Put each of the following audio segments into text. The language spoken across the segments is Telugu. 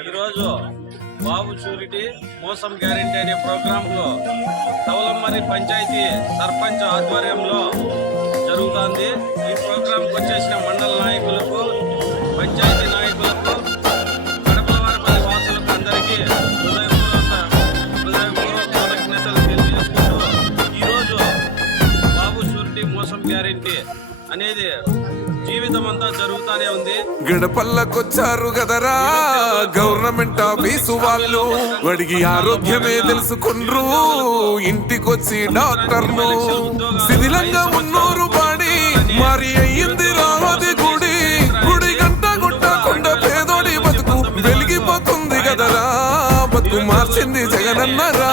ఈరోజు బాబు షూరిటీ మోసం గ్యారెంటీ అనే ప్రోగ్రాంలో తవలమ్మరి పంచాయతీ సర్పంచ్ ఆధ్వర్యంలో జరుగుతోంది. ఈ ప్రోగ్రాంకి వచ్చేసిన మండల నాయకులకు పంచాయతీ నాయకులకు కడపలవారిపల్లి వాసులకు అందరికీ హృదయపూర్వక హృదయపూర్వక కృతజ్ఞతలు తెలియజేసుకుంటూ ఈరోజు బాబు షూరిటీ మోసం గ్యారెంటీ అనేది జీవితం అంతా జరుగుతూనే ఉంది. గడపల్లకొచ్చారు కదరా గవర్నమెంట్ ఆఫీసు వాళ్ళు వాడికి ఆరోగ్యమే తెలుసుకుండ్రు. ఇంటికొచ్చి డాక్టర్లు శిథిలంగా ఉన్నోరు పాడి మరి అయ్యింది రావది గుడి. గుడి గంట గుట్టకుండా పేదోడి బతుకు వెలిగిపోతుంది కదరా బతుకు మార్చింది జగనన్నరా.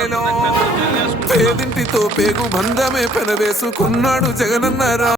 నేను పేదింటితో పేగు బంధమే పెనవేసుకున్నాడు జగనన్నారా